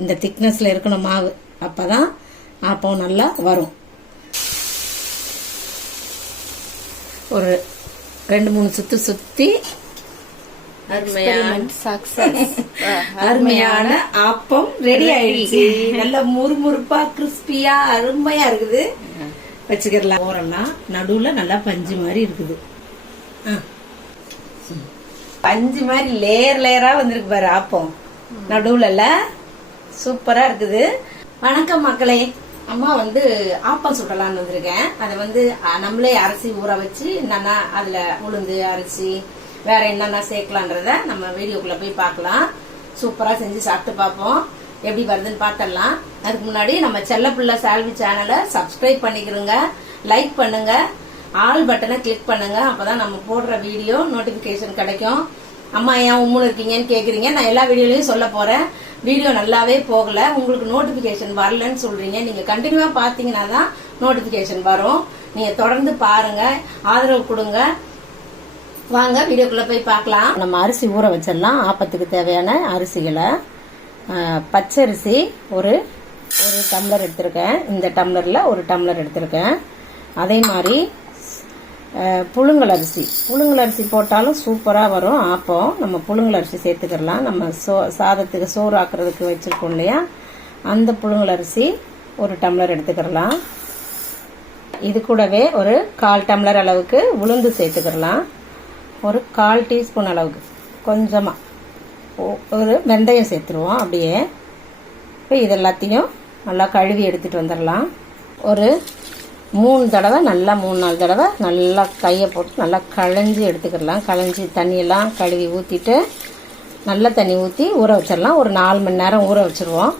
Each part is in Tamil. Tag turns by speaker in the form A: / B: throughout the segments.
A: இந்த திக்னஸில் இருக்கணும் மாவு. அப்போ தான் ஆப்பம் நல்லா வரும். ஒரு ரெண்டு மூணு சுத்து சுத்தி
B: அருமையான
A: ஆப்பம் ரெடி ஆயிடுச்சு. நல்ல முறுமுறுப்பா கிறிஸ்பியா அருமையா இருக்குது. வச்சுக்கலாம் ஓரெல்லாம் நடுவுல நல்லா பஞ்சு மாதிரி இருக்குது. பஞ்சு மாதிரி லேயர் லேயரா வந்திருக்கு பாரு ஆப்பம் நடுவுல சூப்பரா இருக்குது. வணக்கம் மக்களே. அம்மா வந்து ஆப்பம் சுடலாம்னு வந்திருக்கேன். அதை வந்து நம்மளே அரிசி ஊற வச்சு என்னன்னா அதுல உளுந்து அரைச்சி வேற என்னென்ன சேர்க்கலான்றத நம்ம வீடியோக்குள்ள போய் பார்க்கலாம். சூப்பரா செஞ்சு சாப்பிட்டு பார்ப்போம். எப்படி வருதுன்னு பார்த்துடலாம். அதுக்கு முன்னாடி நம்ம செல்லப்பிள்ளை சால்வி சேனலை சப்ஸ்கிரைப் பண்ணிக்கிறோங்க லைக் பண்ணுங்க ஆல் பட்டனை கிளிக் பண்ணுங்க. அப்போதான் நம்ம போடுற வீடியோ நோட்டிபிகேஷன் கிடைக்கும். அம்மா ஏன் உம்முன்னு இருக்கீங்கன்னு கேட்குறீங்க நான் எல்லா வீடியோலையும் சொல்ல போறேன். வீடியோ நல்லாவே போகல. உங்களுக்கு நோட்டிபிகேஷன் வரலன்னு சொல்றீங்க. நீங்க கண்டினியூவா பாத்தீங்கன்னா தான் நோட்டிபிகேஷன் வரும். நீங்க தொடர்ந்து பாருங்க. ஆதரவு கொடுங்க. வாங்க வீடியோக்குள்ள போய் பார்க்கலாம். நம்ம அரிசி ஊற வச்சிடலாம். ஆப்பத்துக்கு தேவையான அரிசிகளை பச்சரிசி ஒரு ஒரு டம்ளர் எடுத்திருக்கேன். இந்த டம்ளர்ல ஒரு டம்ளர் எடுத்திருக்கேன். அதே மாதிரி புழுங்கல் அரிசி. புழுங்கல் அரிசி போட்டாலும் சூப்பராக வரும். ஆப்பம் நம்ம புழுங்கல் அரிசி சேர்த்துக்கிடலாம் நம்ம சோ சாதத்துக்கு சோறு ஆக்குறதுக்கு வச்சுருக்கோம் இல்லையா? அந்த புழுங்கல் அரிசி ஒரு டம்ளர் எடுத்துக்கிடலாம் இது கூடவே ஒரு கால் டம்ளர் அளவுக்கு உளுந்து சேர்த்துக்கிடலாம் ஒரு கால் டீஸ்பூன் அளவுக்கு. கொஞ்சமாக ஒரு வெந்தயம் சேர்த்துருவோம். அப்படியே. இப்போ இது எல்லாத்தையும் நல்லா கழுவி எடுத்துகிட்டு வந்துடலாம். ஒரு மூணு தடவை நல்லா மூணு நாலு தடவை நல்லா கையை போட்டு நல்லா களைஞ்சி எடுத்துக்கிடலாம். களைஞ்சி தண்ணியெல்லாம் கழுவி ஊற்றிட்டு நல்ல தண்ணி ஊற்றி ஊற வச்சிடலாம். ஒரு நாலு மணி நேரம் ஊற வச்சுருவோம்.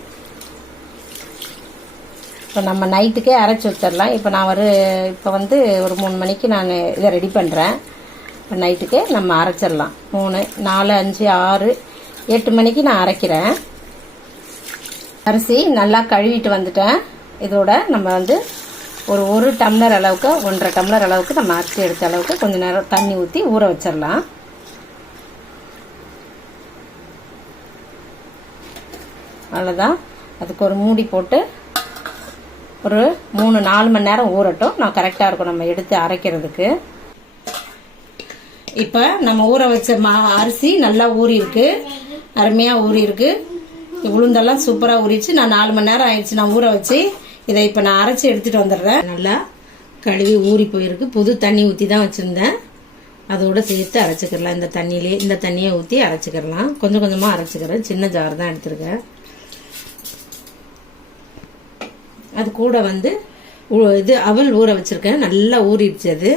A: இப்போ நம்ம நைட்டுக்கே அரைச்சி வச்சிடலாம். இப்போ நான் ஒரு இப்போ வந்து ஒரு மூணு மணிக்கு நான் இதை ரெடி பண்ணுறேன் இப்போ நைட்டுக்கே நம்ம அரைச்சிடலாம். மூணு நாலு அஞ்சு ஆறு எட்டு மணிக்கு நான் அரைக்கிறேன். அரிசி நல்லா கழுவிட்டு வந்துட்டேன். இதோட நம்ம வந்து ஒரு ஒரு டம்ளர் அளவுக்கு ஒன்றரை டம்ளர் அளவுக்கு நம்ம அரிசி எடுத்த அளவுக்கு கொஞ்சம் நேரம் தண்ணி ஊற்றி ஊற வச்சிடலாம். அவ்வளோதான் அதுக்கு ஒரு மூடி போட்டு ஒரு மூணு நாலு மணி நேரம் ஊறட்டும். நான் கரெக்டாக இருக்கும் நம்ம எடுத்து அரைக்கிறதுக்கு. இப்போ நம்ம ஊற வச்ச மா அரிசி நல்லா ஊறி இருக்கு அருமையாக ஊறி இருக்கு உளுந்தெல்லாம் சூப்பராக ஊறிச்சு நான் நாலு மணி நேரம் ஆயிடுச்சு நான் ஊற வச்சு. இதை இப்போ நான் அரைச்சி எடுத்துட்டு வந்துடுறேன். நல்லா கழுவி ஊறி போயிருக்கு. புது தண்ணி ஊற்றி தான் வச்சுருந்தேன். அதோட சேர்த்து அரைச்சிக்கிறலாம். இந்த தண்ணியிலே இந்த தண்ணியை ஊற்றி அரைச்சிக்கிறலாம். கொஞ்சம் கொஞ்சமாக அரைச்சிக்கிறேன். சின்ன ஜார் தான் எடுத்திருக்கேன். அது கூட வந்து இது அவள் ஊற வச்சிருக்கேன். நல்லா ஊறிடுச்சு அது.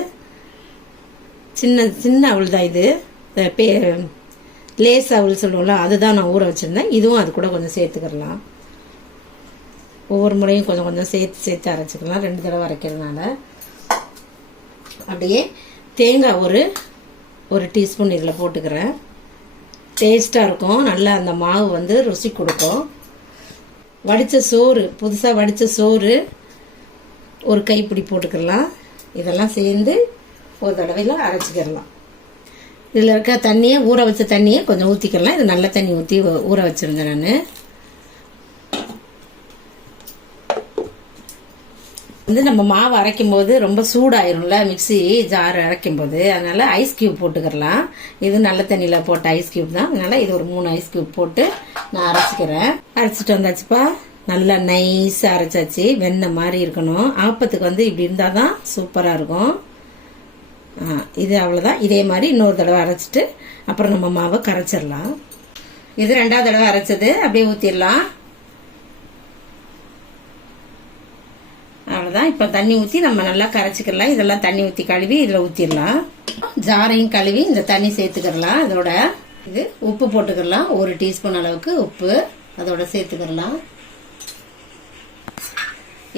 A: சின்ன சின்ன அவள் தான் இது. பே லேஸ் அவள் சொல்லுவோம்ல அதுதான் நான் ஊற வச்சிருந்தேன். இதுவும் அது கூட கொஞ்சம் சேர்த்துக்கிறலாம். ஒவ்வொரு முறையும் கொஞ்சம் கொஞ்சம் சேர்த்து சேர்த்து அரைச்சிக்கலாம். ரெண்டு தடவை அரைக்கிறதுனால. அப்படியே தேங்காய் ஒரு ஒரு டீஸ்பூன் இதில் போட்டுக்கிறேன். டேஸ்ட்டாக இருக்கும். நல்லா அந்த மாவு வந்து ருசி கொடுக்கும். வடித்த சோறு புதுசாக வடித்த சோறு ஒரு கைப்பிடி போட்டுக்கலாம். இதெல்லாம் சேர்ந்து ஒரு தடவையில் அரைச்சிக்கிடலாம் இதில் இருக்க தண்ணியை ஊற வச்ச தண்ணியை கொஞ்சம் ஊற்றிக்கலாம் இது நல்ல தண்ணி ஊற்றி ஊற வச்சுருந்தேன் நான். வந்து நம்ம மாவு அரைக்கும் போது ரொம்ப சூடாயிரும்ல மிக்ஸி ஜார் அரைக்கும் போது அதனால ஐஸ் கியூப் போட்டுக்கிறலாம். இது நல்ல தண்ணியில் போட்ட ஐஸ் கியூப் தான். அதனால இது ஒரு மூணு ஐஸ் கியூப் போட்டு நான் அரைச்சிக்கிறேன். அரைச்சிட்டு வந்தாச்சுப்பா. நல்லா நைஸாக அரைச்சாச்சு. வெண்ணெய் மாதிரி இருக்கணும். ஆப்பத்துக்கு வந்து இப்படி இருந்தால் தான் சூப்பராக இருக்கும். இது அவ்வளோதான் இதே மாதிரி இன்னொரு தடவை அரைச்சிட்டு அப்புறம் நம்ம மாவை கரைச்சிடலாம். இது ரெண்டாவது தடவை அரைச்சது. அப்படியே ஊற்றிடலாம் அவ்வளோதான் இப்போ தண்ணி ஊற்றி நம்ம நல்லா கரைச்சிக்கலாம். இதெல்லாம் தண்ணி ஊற்றி கழுவி இதில் ஊற்றிடலாம் ஜாரையும் கழுவி இந்த தண்ணி சேர்த்துக்கிடலாம். அதோட இது உப்பு போட்டுக்கிடலாம். ஒரு டீஸ்பூன் அளவுக்கு உப்பு அதோட சேர்த்துக்கிடலாம்.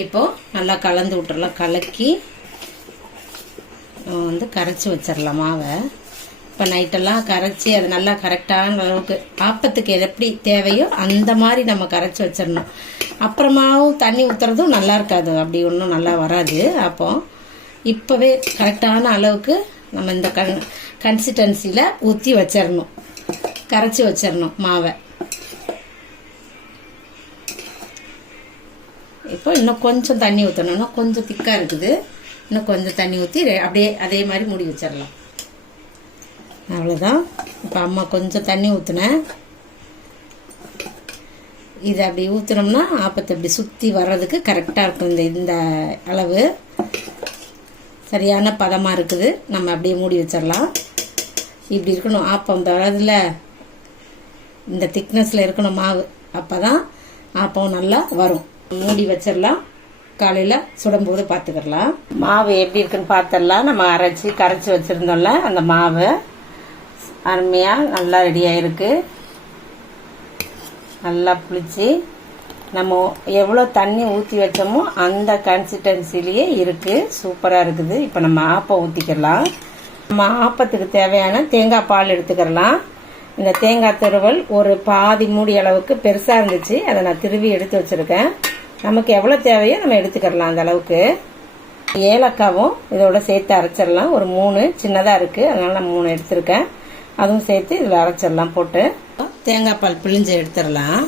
A: இப்போ நல்லா கலந்து விட்டுறலாம் கலக்கி வந்து கரைச்சி வச்சிடலாம் மாவை. இப்போ நைட்டெல்லாம் கரைச்சி அது நல்லா கரெக்டான அளவுக்கு ஆப்பத்துக்கு எப்படி தேவையோ அந்த மாதிரி நம்ம கரைச்சி வச்சிடணும். அப்புறமாவும் தண்ணி ஊற்றுறதும் நல்லா இருக்காது. அப்படி ஒன்றும் நல்லா வராது. அப்போ இப்போவே கரெக்டான அளவுக்கு நம்ம இந்த கன் கன்சிஸ்டன்சியில் ஊற்றி வச்சிடணும் கரைச்சி வச்சிடணும் மாவை. இப்போ இன்னும் கொஞ்சம் தண்ணி ஊற்றணும் இன்னும் கொஞ்சம் திக்காக இருக்குது. இன்னும் கொஞ்சம் தண்ணி ஊற்றி அப்படியே அதே மாதிரி மூடி வச்சிடலாம் அவ்வளோதான் இப்போ அம்மா கொஞ்சம் தண்ணி ஊற்றுனேன் இதை அப்படி ஊற்றுனோம்னா ஆப்பத்தை அப்படி சுற்றி வர்றதுக்கு கரெக்டாக இருக்கும் இந்த இந்த அளவு. சரியான பதமாக இருக்குது. நம்ம அப்படியே மூடி வச்சிடலாம். இப்படி இருக்கணும். ஆப்பம் இந்த இந்த திக்னஸில் இருக்கணும் மாவு. அப்போ தான் ஆப்பம் நல்லா வரும். மூடி வச்சிடலாம். காலையில் சுடும்போது பார்த்துக்கிடலாம் மாவு எப்படி இருக்குன்னு பார்த்துடலாம். நம்ம அரைச்சி கரைச்சி வச்சுருந்தோம்ல அந்த மாவு. அருமையாக நல்லா ரெடியாக இருக்குது நல்லா புளிச்சு நம்ம எவ்வளோ தண்ணி ஊற்றி வச்சோமோ அந்த கன்சிஸ்டன்சிலேயே இருக்குது சூப்பராக இருக்குது. இப்போ நம்ம ஆப்பம் ஊற்றிக்கலாம் நம்ம ஆப்பத்துக்கு தேவையான தேங்காய் பால் எடுத்துக்கிறலாம் இந்த தேங்காய் திருவல் ஒரு பாதி மூடி அளவுக்கு பெருசாக இருந்துச்சு. அதை நான் திருவி எடுத்து வச்சுருக்கேன். நமக்கு எவ்வளோ தேவையோ நம்ம எடுத்துக்கிறலாம் அந்த அளவுக்கு. ஏலக்காவும் இதோட சேர்த்து அரைச்சிடலாம். ஒரு மூணு சின்னதாக இருக்குது அதனால் நான் மூணு எடுத்திருக்கேன். அதுவும் சேர்த்து இதில் அரைச்சிடலாம் போட்டு. தேங்காய் பால் பிழிஞ்சு எடுத்துடலாம்.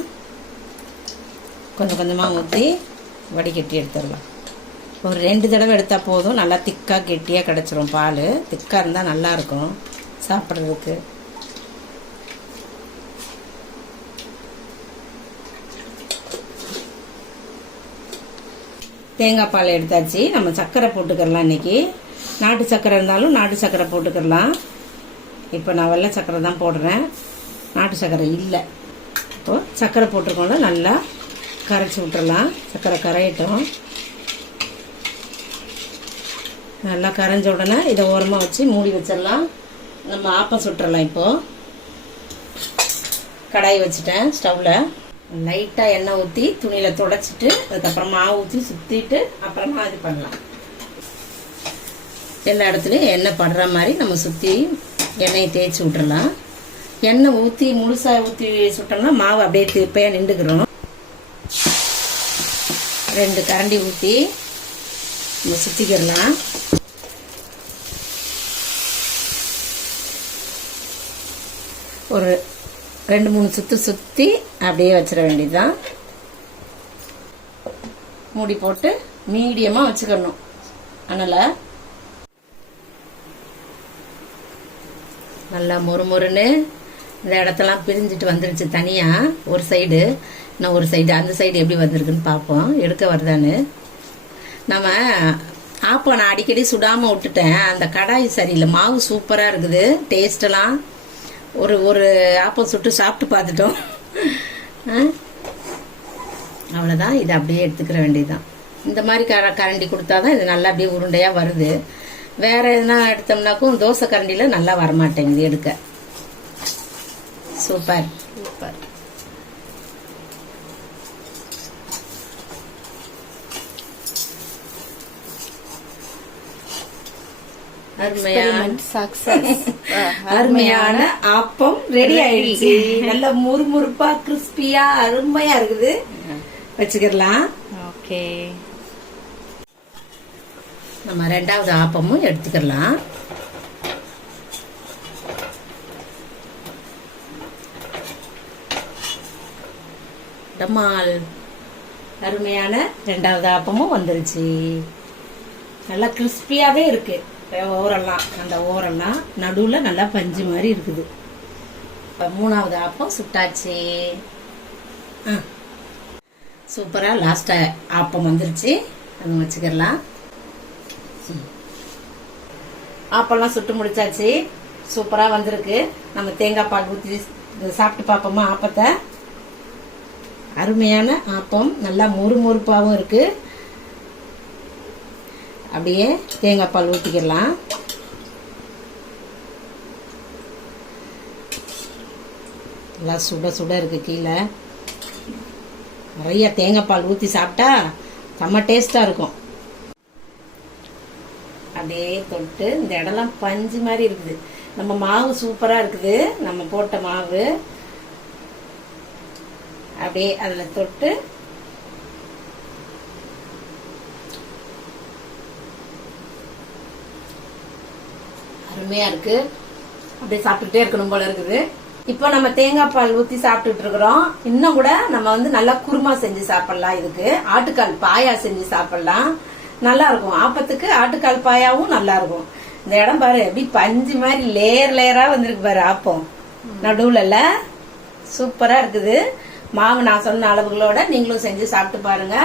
A: கொஞ்சம் கொஞ்சமாக ஊற்றி வடிகட்டி எடுத்துடலாம். ஒரு ரெண்டு தடவை எடுத்தால் போதும். நல்லா திக்காக கெட்டியாக கிடச்சிரும் பால். திக்காக இருந்தால் நல்லாயிருக்கும் சாப்பிட்றதுக்கு. தேங்காய் பால் எடுத்தாச்சு. நம்ம சர்க்கரை போட்டுக்கிறலாம் இன்னைக்கு. நாட்டு சர்க்கரை இருந்தாலும் நாட்டு சர்க்கரை போட்டுக்கிறலாம். இப்போ நான் வெள்ளை சர்க்கரை தான் போடுறேன். நாட்டு சர்க்கரை இல்லை. இப்போது சர்க்கரை போட்டிருக்கோம்ல நல்லா கரைச்சி விட்டுறலாம். சர்க்கரை கரையட்டும். நல்லா கரைஞ்ச உடனே இதை ஓரமாக வச்சு மூடி வச்சிடலாம். நம்ம ஆப்பம் சுட்டுறலாம் இப்போது கடாய் வச்சுட்டேன் ஸ்டவ்வில் லைட்டாக எண்ணெய் ஊற்றி துணியில் தொடச்சிட்டு அதுக்கப்புறம் மாவு ஊற்றி சுற்றிட்டு அப்புறமா இது பண்ணலாம். எல்லா இடத்துலையும் எண்ணெய் படுற மாதிரி நம்ம சுற்றி எண்ணெயை தேய்ச்சி விட்டுறலாம். எண்ணெய் ஊற்றி முழுசாக ஊற்றி சுட்டோம்னா மாவு அப்படியே திருப்பையாக நின்றுக்கிறோம் ரெண்டு கரண்டி ஊற்றி நம்ம சுற்றிக்கிடலாம் ஒரு ரெண்டு மூணு சுற்று சுற்றி அப்படியே வச்சிட வேண்டியதுதான். மூடி போட்டு மீடியமாக வச்சுக்கணும். அதனால் நல்லா மொறு மொறுன்னு இந்த இடத்தெல்லாம் பிரிஞ்சுட்டு வந்துருச்சு தனியாக ஒரு சைடு நான் ஒரு சைடு அந்த சைடு எப்படி வந்திருக்குன்னு பார்ப்போம். எடுக்க வருதான்னு. நம்ம ஆப்பம் நான் அடிக்கடி சுடாமல் விட்டுட்டேன். அந்த கடாய் சரியில்லை. மாவு சூப்பராக இருக்குது. டேஸ்டெல்லாம் ஒரு ஒரு ஆப்பம் சுட்டு சாப்பிட்டு பார்த்துட்டோம். அவ்வளோதான் இதை அப்படியே எடுத்துக்கிற வேண்டியதுதான். இந்த மாதிரி கர கரண்டி கொடுத்தா தான் இது நல்லா அப்படியே உருண்டையாக வருது. வேறு எதுனா எடுத்தோம்னாக்கும் தோசை கரண்டியில் நல்லா வரமாட்டேங்குது எடுக்க. சூப்பர். சூப்பர். அருமையான ஆப்பம் ரெடி ஆயிடுச்சு. நல்ல முறுமுறுப்பா கிறிஸ்பியா அருமையா இருக்குது. வச்சுக்கிடலாம்
B: ஓகே
A: நம்ம ரெண்டாவது ஆப்பமும் எடுத்துக்கலாம் டம்மால் அருமையான ரெண்டாவது ஆப்பமும் வந்துருச்சு. நல்லா கிறிஸ்பியாகவே இருக்கு. ஓரெல்லாம் அந்த ஓரெல்லாம் நடுவில் நல்லா பஞ்சு மாதிரி இருக்குது. இப்போ மூணாவது ஆப்பம் சுட்டாச்சு. ஆ. சூப்பராக லாஸ்ட்டாக ஆப்பம் வந்துருச்சு. அது வச்சுக்கிடலாம் ஆப்பெல்லாம் சுட்டு முடிச்சாச்சு. சூப்பராக வந்திருக்கு. நம்ம தேங்காய் பால் ஊற்றி சாப்பிட்டு பார்ப்போமா ஆப்பத்தை? அருமையான ஆப்பம். நல்லா முறுமுறுப்பாகவும் இருக்குது அப்படியே தேங்காய் பால் ஊற்றிக்கிடலாம் நல்லா சுட சுட இருக்குது கீழே. நிறைய தேங்காய் பால் ஊற்றி சாப்பிட்டா செம்ம டேஸ்ட்டாக இருக்கும். அப்படியே தொட்டு இந்த இடம்லாம் பஞ்சு மாதிரி இருக்குது. நம்ம மாவு சூப்பராக இருக்குது. நம்ம போட்ட மாவு. அப்படியே அதில் தொட்டு அருமையாக இருக்கு. அப்படியே சாப்பிட்டுட்டே இருக்கணும் போல இருக்குது. இப்போ நம்ம தேங்காய் பால் ஊத்தி சாப்பிட்டுட்டு இருக்கிறோம். இன்னும் கூட நம்ம வந்து நல்லா குருமா செஞ்சு சாப்பிடலாம் இதுக்கு. ஆட்டுக்கால் பாயா செஞ்சு சாப்பிடலாம். நல்லா இருக்கும். ஆப்பத்துக்கு ஆட்டுக்கால் பாயாவும் நல்லா இருக்கும். இந்த இடம் பாரு எப்படி பஞ்சு மாதிரி லேயர் லேயரா வந்திருக்கு பாரு ஆப்பம். நடுவுல சூப்பரா இருக்குது. மாவு நான் சொன்ன அளவுகளோட நீங்களும் செஞ்சு சாப்பிட்டு பாருங்க.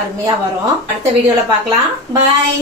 A: அருமையா வரும். அடுத்த வீடியோல பார்க்கலாம். பாய்